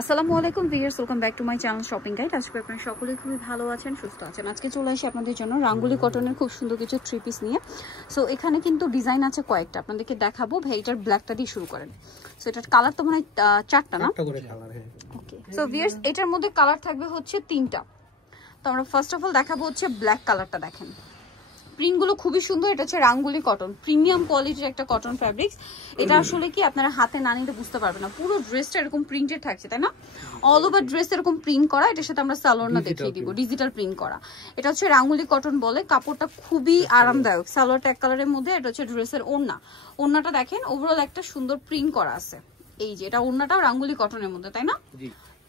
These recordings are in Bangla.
আসসালামু আলাইকুম viewers, welcome back to my channel shopping guide. আজকে আপনারা সকলেই খুবই ভালো আছেন, সুস্থ আছেন। আজকে চলে আসি আপনাদের জন্য রাঙ্গুলি কটনের খুব সুন্দর কিছু থ্রি পিস নিয়ে। সো এখানে কিন্তু ডিজাইন আছে কয়েকটা, আপনাদেরকে দেখাবো। ভাই এটার ব্ল্যাকটা দিয়ে শুরু করেন। সো এটার কালার তো মানে চারটা না? ওকে, সো ভিউয়ার্স এটার মধ্যে কালার থাকবে হচ্ছে তিনটা। তো আমরা ফার্স্ট অফ অল দেখাবো হচ্ছে ব্ল্যাক কালারটা। দেখেন প্রিন্টগুলো খুবই সুন্দর। এটা হচ্ছে রাঙ্গুলি কটন, প্রিমিয়াম কোয়ালিটির একটা কটন ফ্যাব্রিক্স। এটা আসলে কি আপনারা হাতে না নিলে বুঝতে পারবেন না, পুরো ড্রেসটা এরকম প্রিন্টেড থাকছে, তাই না? অল ওভার ড্রেস এরকম প্রিন্ট করা। এটার সাথে আমরা সালোয়ারটা দেখিয়ে দিব, ডিজিটাল প্রিন্ট করা। এটা হচ্ছে রাঙ্গুলি কটন বলে, কাপড়টা খুবই আরামদায়ক। সালোয়ারটা এক কালারের মধ্যে। এটা হচ্ছে ড্রেসের ওড়না। ওড়নাটা দেখেন ওভারঅল একটা সুন্দর প্রিন্ট করা আছে। এই যে এটা ওড়নাটাও রাঙ্গুলি কটনের মধ্যে, তাই না?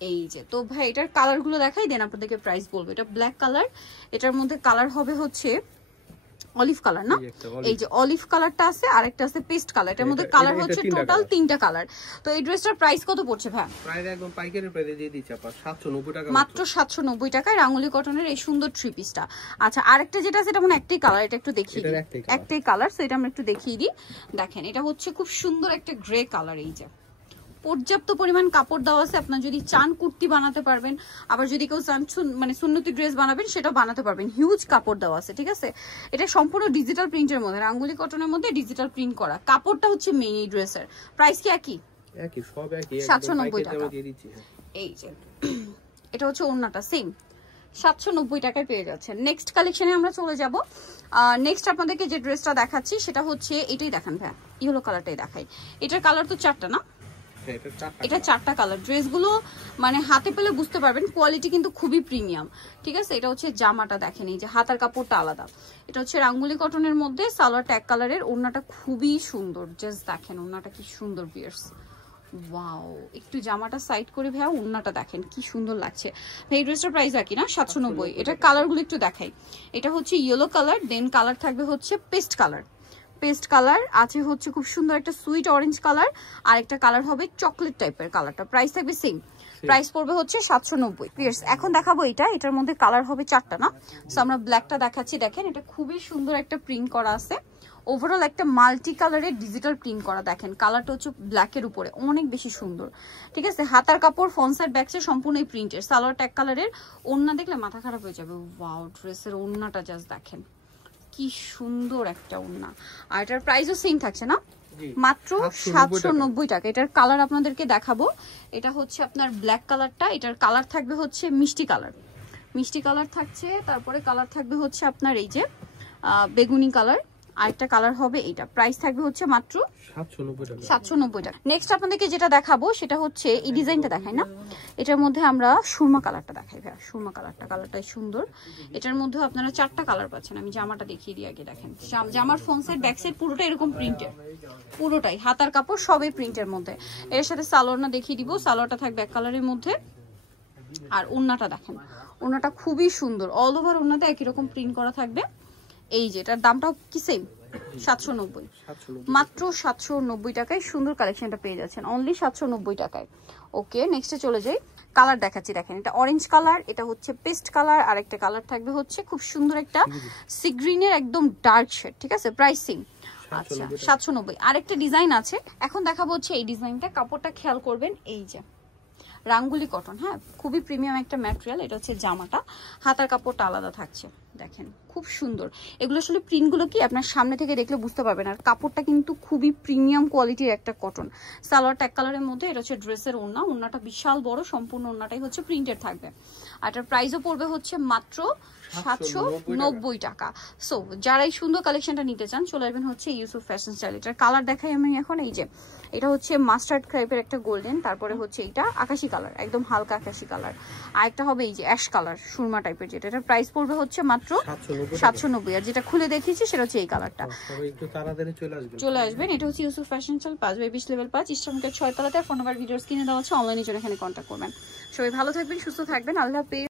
এই যে তো ভাই এটার কালার গুলো দেখাই দেন, আপনাদেরকে প্রাইস বলবো। এটা ব্ল্যাক কালার, এটার মধ্যে কালার হবে হচ্ছে অলিভ কালার, না? এই যে অলিভ কালারটা আছে, আরেকটা আছে পেস্ট কালার। এটার মধ্যে কালার হচ্ছে টোটাল তিনটা কালার। তো এই ড্রেসটার প্রাইস কত পড়ছে ভাই? প্রাইস একদম পাইকারি প্রাইসে দিয়ে দিচ্ছি আপা 790 টাকা, মাত্র 790 টাকায় রাঙ্গুলি কটনের এই সুন্দর থ্রি পিসটা। আচ্ছা আরেকটা যেটা আছে এটা মানে একটাই কালার, এটা একটু দেখিয়ে দিই। একটাই কালার, সো এটা আমরা একটু দেখিয়ে দিই। দেখেন এটা হচ্ছে খুব সুন্দর একটা গ্রে কালার। এই যে পর্যাপ্ত পরিমাণ কাপড় দেওয়া আছে। আপনার যদি চান কুর্তি বানাতে পারবেন, আবার যদি কেউ চান মানে সুন্নতি ড্রেস বানাবেন সেটাও বানাতে পারবেন। হিউজ কাপড় দেওয়া আছে, ঠিক আছে? এটা সম্পূর্ণ ডিজিটাল প্রিন্টের মধ্যে, রাঙ্গুলি কটনের মধ্যে ডিজিটাল প্রিন্ট করা। কাপড়টা হচ্ছে মেইন এই ড্রেসের। প্রাইস কি একই? একই, সব একই, 790 টাকা দিয়ে দিচ্ছি। এই যে এটা হচ্ছে ওড়নাটা সেম 790 টাকায় পেয়ে যাচ্ছেন। নেক্সট কালেকশনে আমরা চলে যাব। নেক্সট আপনাদেরকে যে ড্রেসটা দেখাচ্ছি সেটা হচ্ছে এটাই দেখান ভাই, ইয়েলো কালারটাই দেখাই। এটার কালার তো চারটা, না? এটা চারটা কালার। ড্রেসগুলো মানে হাতে পেলে বুঝতে পারবেন, কোয়ালিটি কিন্তু খুবই প্রিমিয়াম, ঠিক আছে? এটা হচ্ছে জামাটা দেখেন, এই যে হাতার কাপড়টা আলাদা। এটা হচ্ছে রাঙ্গুলি কটনের মধ্যে, সালোয়ার ট্যাগ কালারের। ওড়নাটা খুবই সুন্দর, জাস্ট দেখেন ওড়নাটা কি সুন্দর ভিউয়ার্স। ওয়াও, একটু জামাটা সাইড করে ভাইয়া ওড়নাটা দেখেন কি সুন্দর লাগছে। এই ড্রেসটার প্রাইস কি না 790। এটার কালারগুলো একটু দেখাই। এটা হচ্ছে ইয়েলো কালার, দেন কালার থাকবে হচ্ছে পেস্ট কালার। পেস্ট কালার আছে হচ্ছে খুব সুন্দর একটা সুইট অরেঞ্জ কালার, আর একটা কালার হবে চকলেট টাইপের কালারটা। প্রাইস থাকবে সেম, প্রাইস পড়বে হচ্ছে 790। পিয়ার্স এখন দেখাবো এটা, এটার মধ্যে কালার হবে চারটা, না? সো আমরা ব্ল্যাকটা দেখাচ্ছি। দেখেন এটা খুবই সুন্দর একটা প্রিন্ট করা আছে। ওভারঅল একটা মাল্টি কালারের ডিজিটাল প্রিন্ট করা। দেখেন কালারটা হচ্ছে ব্ল্যাকের উপরে, অনেক বেশি সুন্দর, ঠিক আছে? হাতার কাপড় ফ্রন্ট সাইড ব্যাক সাইড সম্পূর্ণ এই প্রিন্টের। সালোয়ার ট্যাগ কালারের। ওড়না দেখলে মাথা খারাপ হয়ে যাবে। ওয়াও, ড্রেসের ওড়নাটা জাস্ট দেখেন কি সুন্দর একটা ওড়না। আর এটার প্রাইসও সেম থাকছে, না? মাত্র 790 টাকা। এটার কালার আপনাদেরকে দেখাবো। এটা হচ্ছে আপনার ব্ল্যাক কালারটা। এটার কালার থাকবে হচ্ছে মিষ্টি কালার, মিষ্টি কালার থাকছে। তারপরে কালার থাকবে হচ্ছে আপনার এই যে বেগুনি কালার। আরেকটা কালার হবে এইটা। প্রাইস থাকবে হচ্ছে মাত্র 790 টাকা। নেক্সট আপনাদেরকে যেটা দেখাবো সেটা হচ্ছে এই ডিজাইনটা দেখাই, না? এটার মধ্যে আমরা সুরমা কালারটা দেখাই ভাই। সুরমা কালারটাই সুন্দর। এটার মধ্যে আপনারা চারটা কালার পাচ্ছেন। আমি জামাটা দেখিয়ে দিই আগে। দেখেন জামার ফ্রন্ট সাইড ব্যাক সাইড পুরোটা এরকম প্রিন্টের, পুরোটাই হাতার কাপড় সবই প্রিন্টের মধ্যে। এর সাথে সালোয়ারটা দেখিয়ে দিব। সালোয়ারটা থাকবে এক কালারের মধ্যে। আর ওড়নাটা দেখেন, ওড়নাটা খুবই সুন্দর। অল ওভার ওড়নাতে একই রকম প্রিন্ট করা থাকবে। এই যে এটার দামটাও কি সেম 790, মাত্র 790 টাকায় সুন্দর কালেকশনটা পেয়ে যাচ্ছেন, অনলি 790 টাকায়। ওকে নেক্সটে চলে যাই। কালার দেখাচ্ছি। দেখেন এটা অরেঞ্জ কালার, এটা হচ্ছে পেস্ট কালার, আর একটা কালার থাকবে হচ্ছে খুব সুন্দর একটা সি গ্রিনের একদম ডার্ক শেড, ঠিক আছে? প্রাইস সেম, আচ্ছা 790। আরেকটা ডিজাইন আছে, এখন দেখাবো হচ্ছে এই ডিজাইনটা। কাপড়টা খেয়াল করবেন, এই যে রাঙ্গুলি কটন, হ্যাঁ খুবই প্রিমিয়াম একটা ম্যাটেরিয়াল। এটা হচ্ছে জামাটা, হাতার কাপড়টা আলাদা থাকছে। দেখেন খুব সুন্দর। এগুলো আসলে প্রিন্টগুলো কি আপনার সামনে থেকে দেখলে বুঝতে পারবেন। আর কাপড়টা কিন্তু খুবই প্রিমিয়াম কোয়ালিটির একটা কটন। সালোয়ার ট্যাগ কালারের মধ্যে। এটা হচ্ছে ড্রেসের ওড়না। ওড়নাটা বিশাল বড়, সম্পূর্ণ ওড়নাটাই হচ্ছে প্রিন্টেড থাকবে। আর এটার প্রাইসও পড়বে হচ্ছে মাত্র 790 টাকা। সো যারা এই সুন্দর কালেকশনটা নিতে চান চলে আসবেন হচ্ছে ইউসুফ ফ্যাশন স্টাইল। এটার কালার দেখাই আমি এখন। এই যে এটা হচ্ছে মাস্টার্ড টাইপের একটা গোল্ডেন, তারপরে হচ্ছে এটা আকাশি কালার, একদম হালকা আকাশি কালার। আর একটা হবে এই যে অ্যাশ কালার, সুরমা টাইপের, যেটা এটার প্রাইস পড়বে হচ্ছে মাত্র 790। আর যেটা খুলে দেখিয়েছি সেটা হচ্ছে এই কালারটা। চলে আসবেন। এটা হচ্ছে ইউসুফ ফ্যাশন স্টাইল 5/20 লেভেল 5 ইস্টার্নকের 6 তলাতে। ফোন নাম্বার ভিডিওস কিনে দেওয়া আছে, অনলাইনে জন্য এখানে কন্ট্যাক্ট করবেন। সবাই ভালো থাকবেন, সুস্থ থাকবেন, আল্লাহ হাফেজ।